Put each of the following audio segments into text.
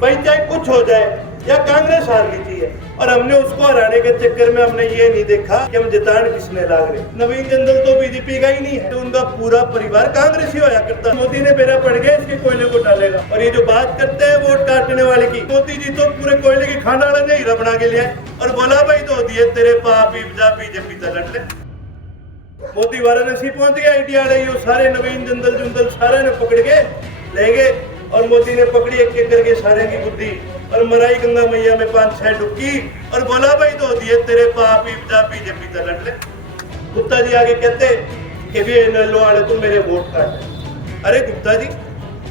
भाई चाहे कुछ हो जाए या कांग्रेस हारनी चाहिए, और हमने उसको हराने के चक्कर में हमने ये नहीं देखा कि हम जितान किसने लाग रहे। नवीन जिंदल तो बीजेपी का ही नहीं है, तो उनका पूरा परिवार कांग्रेस ही होया करता। मोदी ने बेरा पड़ गया इसके कोयले को डालेगा। और ये जो बात करते हैं वोट काटने वाले की, मोदी जी तो पूरे कोयले की खाना वाला ने हीरा बना के लिया और बोला भाई तो दिए तेरे पाप जा बीजेपी से लड़ ले। मोदी वाराणसी पहुंच गया, आइडिया रही हो सारे नवीन जिंदल जुंदल सारे ने पकड़ के ले गए, और मोदी ने पकड़ी एक एक करके सारे की बुद्धि और मराई गंगा मैया में 5-6 डुबकी और बोला भाई तो दिए तेरे पाप जा बीजेपी से लड़ ले। गुप्ता जी आगे कहते कि भी नल्लो वाले तुम मेरे वोट काटे। अरे गुप्ता जी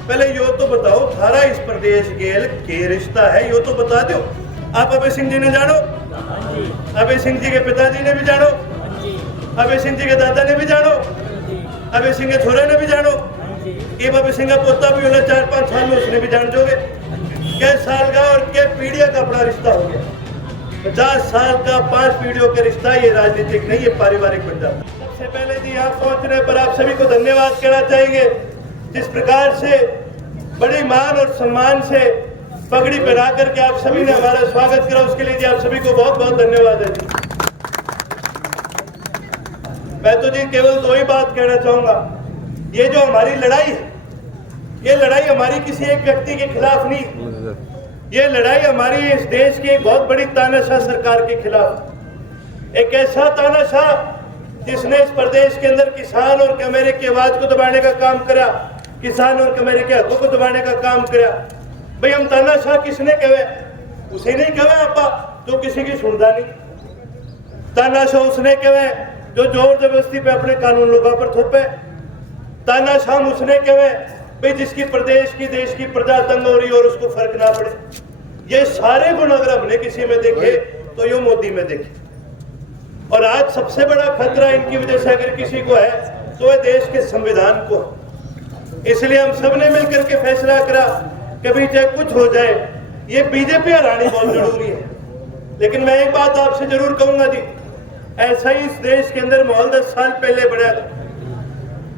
पहले यो तो बताओ थारा इस प्रदेश गेल के रिश्ता है, यो तो बता दो। आप अभय सिंह जी ने जानो, अभय सिंह जी के पिताजी ने भी जानो, अभय सिंह जी के दादा ने भी जानो, अभय सिंह के छोरे ने भी जानो, ये अभय सिंह का पोता भी होना 4-5 साल में उसने भी जान जोगे। क्या साल का और क्या पीढ़ियों का अपना रिश्ता हो गया, 50 साल का 5 पीढ़ियों का रिश्ता। ये राजनीतिक नहीं, ये पारिवारिक बन जाता। सबसे पहले जी आप पहुंचने पर आप सभी को धन्यवाद कहना चाहेंगे। जिस प्रकार से बड़ी मान और सम्मान से पगड़ी पहना करके आप सभी ने हमारा स्वागत करा, उसके लिए जी आप सभी को बहुत बहुत धन्यवाद है। मैं तो जी केवल 2 ही बात कहना चाहूंगा। ये जो हमारी लड़ाई है, ये लड़ाई हमारी किसी एक व्यक्ति के खिलाफ नहीं, ये लड़ाई हमारी इस देश की एक बहुत बड़ी तानाशाह सरकार के खिलाफ। एक ऐसा तानाशाह जिसने इस प्रदेश के अंदर किसान और कमेरे की आवाज को दबाने का काम करा, किसान और कमेरे के हकों को दबाने का काम करा। भाई हम तानाशाह किसने कहे? उसे नहीं कहे आपा जो किसी की सुनता नहीं। तानाशाह उसने कहे जो जोर जबरदस्ती पे अपने कानून लोगों पर थोपे। तानाशाह उसने कहे भाई जिसकी प्रदेश की देश की प्रजा तंग हो रही और उसको फर्क ना पड़े। ये सारे गुण अगर हमने किसी में देखे तो ये मोदी में देखे। और आज सबसे बड़ा खतरा इनकी वजह से अगर किसी को है तो है देश के संविधान को। इसलिए हम सब ने मिलकर के फैसला करा कि भाई चाहे कुछ हो जाए ये बीजेपी हरानी बहुत जरूरी है। लेकिन मैं एक बात आपसे जरूर कहूंगा जी, ऐसा ही इस देश के अंदर माहौल 10 साल पहले बढ़ा।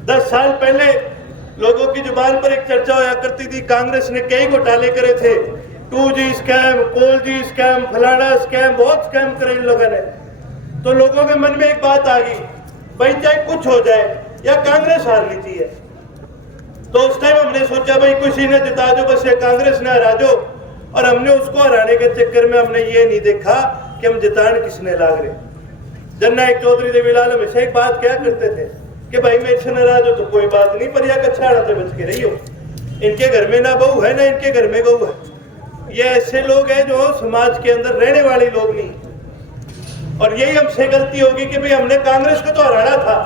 10 साल पहले लोगों की जुबान पर एक चर्चा होया करती थी, कांग्रेस ने कई घोटाले करे थे, 2G स्कैम, कोल जी स्कैम, फलाना स्कैम, बहुत स्कैम करे इन लोगों ने। तो लोगों के मन में एक बात आ गई, भाई चाहे कुछ हो जाए या कांग्रेस हारनी चाहिए। तो उस टाइम हमने सोचा भाई किसी ने जिता दो, बस ये कांग्रेस ने हरा दो। और हमने उसको हराने के चक्कर में हमने ये नहीं देखा कि हम जितान किसने लाग रहे। जननायक चौधरी देवीलाल हमेशा एक बात क्या करते थे कि भाई मेरे से नाराज हो तो कोई बात नहीं, पर या कछाड़ा से बच के रही हो। इनके घर में ना बहू है ना इनके घर में गऊ है। ये ऐसे लोग हैं जो समाज के अंदर रहने वाले लोग नहीं। और यही हमसे गलती होगी कि भाई हमने कांग्रेस को तो हराना था,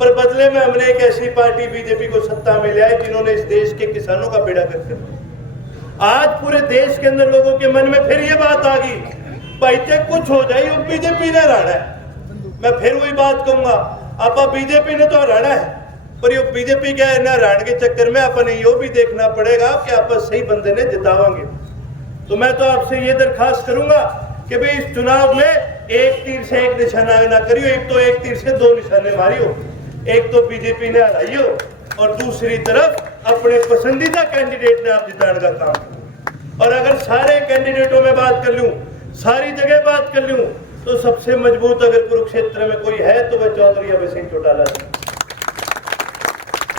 पर बदले में हमने एक ऐसी पार्टी बीजेपी को सत्ता में ले आए जिन्होंने इस देश के किसानों का बेड़ा गर्क कर दिया। आज पूरे देश के अंदर लोगों के मन में फिर ये बात आ गई, भाई चाहे कुछ हो जाए वो बीजेपी ने हराना है। मैं फिर वही बात कहूंगा, आप बीजेपी ने तो हराना है, पर ये बीजेपी क्या है ना हराने के चक्कर में अपने यो भी देखना पड़ेगा कि आप सही बंदे ने जितावांगे। तो मैं तो आपसे ये दरखास्त करूंगा कि भाई इस चुनाव में एक तीर से एक निशाना ना करियो, एक तीर से 2 निशाने मारियो। एक तो बीजेपी ने हराइयो और दूसरी तरफ अपने पसंदीदा कैंडिडेट ने आप जिताने का काम करो। और अगर सारे कैंडिडेटों में बात कर लूं, सारी जगह बात कर लूं, तो सबसे मजबूत अगर कुरुक्षेत्र में कोई है तो वह चौधरी अभय सिंह चौटाला।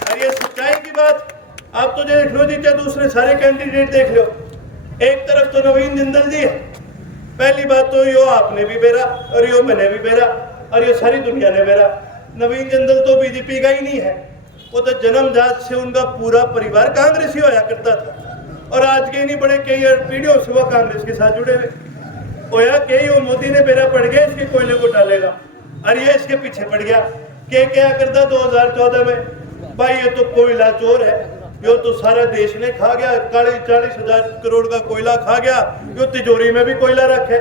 और ये सच्चाई की बात आप तो देख लो जी, चाहे दूसरे सारे कैंडिडेट देख लो। एक तरफ तो नवीन जिंदल जी है, पहली बात तो यो आपने भी बेरा और यो मैंने भी बेरा और ये सारी दुनिया ने बेरा। नवीन जिंदल तो बीजेपी का ही नहीं है, वो तो जन्मजात से उनका पूरा परिवार कांग्रेस ही होया करता था। और आज के नहीं बड़े कई पीढ़ियों से वो कांग्रेस के साथ जुड़े हुए होया कई। वो मोदी ने बेरा पड़ गया इसके कोयले को डालेगा, और ये इसके पीछे पड़ गया। क्या करता 2014 में, भाई ये तो कोयला चोर है, यो तो सारा देश ने खा गया, 40,000 करोड़ का कोयला खा गया, यो तिजोरी में भी कोयला रखे।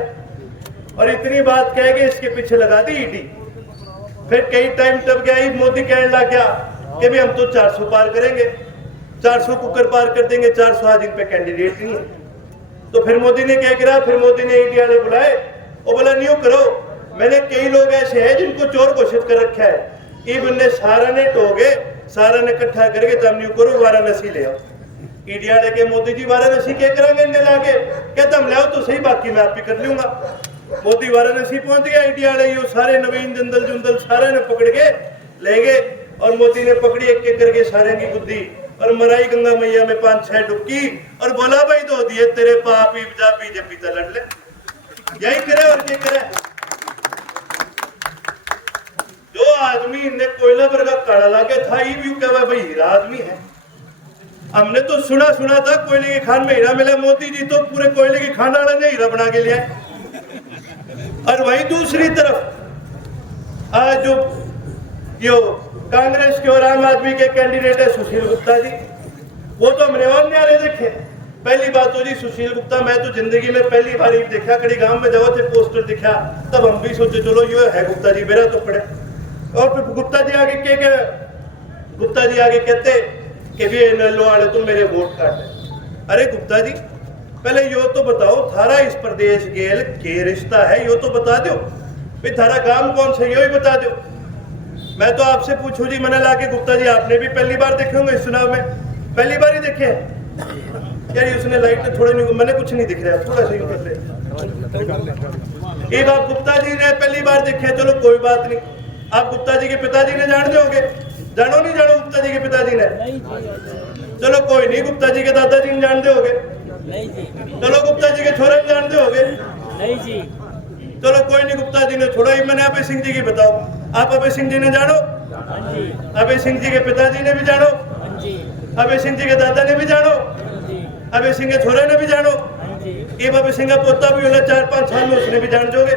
और इतनी बात कह के इसके पीछे लगा दी ईडी। फिर कई टाइम तब गया मोदी कहने लग गया कि भी हम तो 400 पार करेंगे, 400 कुकर पार कर देंगे, 400 आज इन पे कैंडिडेट नहीं है। तो फिर मोदी ने क्या करा, फिर मोदी ने ईडी वाले बुलाए, वो बोला नहीं करो, मैंने कई लोग ऐसे हैं जिनको चोर घोषित कर रखा है, ये बंदे सारा ने टोगे, सारा ने इकट्ठा करके तब नहीं करो वाराणसी ले आओ। ईडी आड़े के मोदी जी वाराणसी क्या करेंगे इन्हें लाके, कहता हम लाओ तो सही, बाकी मैं आप ही कर लूंगा। मोदी वाराणसी पहुंच गया, ईडी आड़े यो सारे नवीन जिंदल जुंदल सारे ने पकड़ के ले गए और मोदी ने पकड़ी एक एक करके सारे की बुद्धि और मराई गंगा मैया में 5-6 डुबकी और बोला भाई दो दिए तेरे पाप जा बीजेपी तो लड़ ले। यही करे और क्या करे। जो आदमी ने कोयला पर का काला लाके था, ये भी कहा भाई हीरा आदमी है। हमने तो सुना था कोयले की खान में हीरा मिला, मोदी जी तो पूरे कोयले की खान वाला ने हीरा बना के लिया। और वही दूसरी तरफ आज जो कांग्रेस के और आम आदमी के कैंडिडेट है सुशील गुप्ता जी, वो तो हमने और न्यारे देखे। पहली बात तो जी सुशील गुप्ता मैं तो जिंदगी में पहली बार ही देखा, कड़ी गांव में जाओ थे पोस्टर दिखा तब हम भी सोचे चलो ये है गुप्ता जी मेरा तो पड़े। और फिर गुप्ता जी आगे कहते कि भी नल्लो वाले तुम मेरे वोट काटे। अरे गुप्ता जी पहले यो तो बताओ थारा इस प्रदेश गेल के रिश्ता है, यो तो बता दो भाई, थारा काम कौन सा यो ही बता दो। मैं तो आपसे पूछूं जी, मैंने लाके गुप्ता जी आपने भी पहली बार देखे होंगे इस चुनाव में, पहली बार ही देखे यार। उसने लाइट थोड़े नहीं, मैंने कुछ नहीं दिख रहा, थोड़ा सा यूं कर ले। ये बात गुप्ता जी ने पहली बार देखे, चलो कोई बात नहीं। आप गुप्ता जी के पिताजी ने जान दोगे, जानो नहीं जानो गुप्ता जी के पिताजी ने, चलो कोई नहीं। गुप्ता जी के दादाजी ने जान दोगे, चलो गुप्ता जी के छोरे ने जान दोगे, चलो कोई नहीं। गुप्ता जी ने छोड़ो, ही मैंने अभय सिंह जी की बताओ, आप अभय सिंह जी ने जानो, अभय सिंह जी के पिताजी ने भी जानो, अभय सिंह जी के दादा ने भी जानो, अभय सिंह के छोरे ने भी जानो, ये अभय सिंह का पोता भी होना 4-5 साल में उसने भी जान दोगे।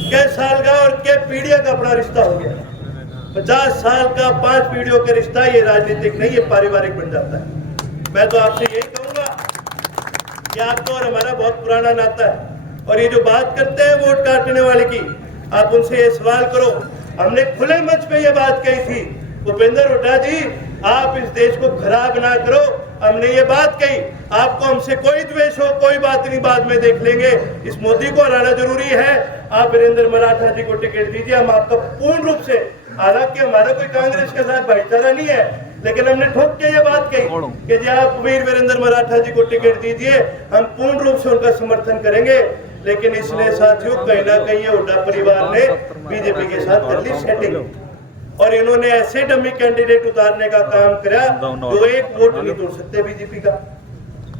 क्या साल का और क्या पीढ़ियों का अपना रिश्ता हो गया, 50 साल का 5 पीढ़ियों का रिश्ता। ये राजनीतिक नहीं, ये पारिवारिक बन जाता है। मैं तो आपसे यही कहूंगा कि आपको और हमारा बहुत पुराना नाता है। और ये जो बात करते हैं वोट काटने वाले की, आप उनसे ये सवाल करो। हमने खुले मंच पे ये बात कही थी, भूपेंद्र हुड्डा जी आप इस देश को खराब ना करो, हमने ये बात कही। आपको हमसे कोई द्वेष हो कोई बात नहीं, बाद में देख लेंगे। इस मोदी को हराना जरूरी है। आप वीरेंद्र मराठा जी को टिकट दीजिए, हम आपका पूर्ण रूप से, हालांकि हमारा कोई कांग्रेस के साथ भाईचारा नहीं है, लेकिन हमने ठोक के ये बात कही कि जी आप वीरेंद्र मराठा जी को टिकट दीजिए, हम पूर्ण रूप से उनका समर्थन करेंगे। लेकिन इसलिए साथियों कहीं ना कहीं हुड्डा परिवार ने बीजेपी के साथ कर ली सेटिंग और इन्होंने ऐसे डमी कैंडिडेट उतारने का काम किया जो एक वोट नहीं तोड़ सकते बीजेपी का।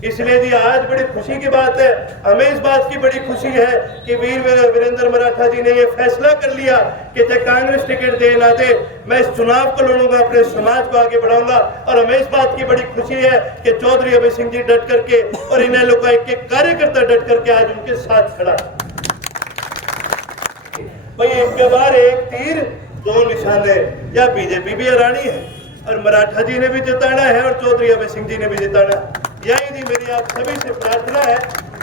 इसलिए जी आज बड़ी खुशी की बात है, हमें इस बात की बड़ी खुशी है कि वीरेंद्र मराठा जी ने ये फैसला कर लिया कि चाहे कांग्रेस टिकट दे ना दे, मैं इस चुनाव को लड़ूंगा, अपने समाज को आगे बढ़ाऊंगा। और हमें इस बात की बड़ी खुशी है कि चौधरी अभय सिंह जी डट करके और इन्हें लोग एक कार्यकर्ता डट करके आज उनके साथ खड़ा। भाई एक के बाद एक तीर दो निशाने, या बीजेपी भी हरानी है और मराठा जी ने भी जिताना है और चौधरी अभय सिंह जी ने भी जिताना है। यही जी मेरी आप सभी से प्रार्थना है।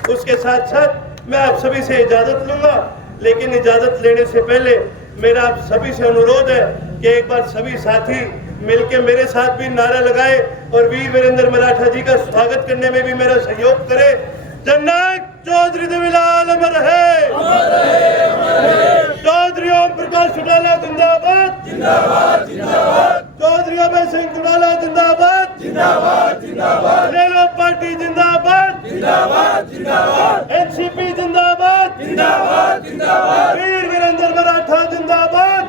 उसके साथ साथ मैं आप सभी से इजाजत लूंगा, लेकिन इजाजत लेने से पहले मेरा आप सभी से अनुरोध है कि एक बार सभी साथी मिलके मेरे साथ भी नारा लगाए और वीरेंद्र मराठा जी का स्वागत करने में भी मेरा सहयोग करे। जननायक चौधरी देवीलाल अमर है, चौधरी ओम प्रकाश चौटाला जिंदाबाद, चौधरी अभय सिंह चौटाला जिंदाबाद, लेलो पार्टी जिंदाबाद, एनसीपी जिंदाबाद, वीर वीरेंद्र मराठा जिंदाबाद।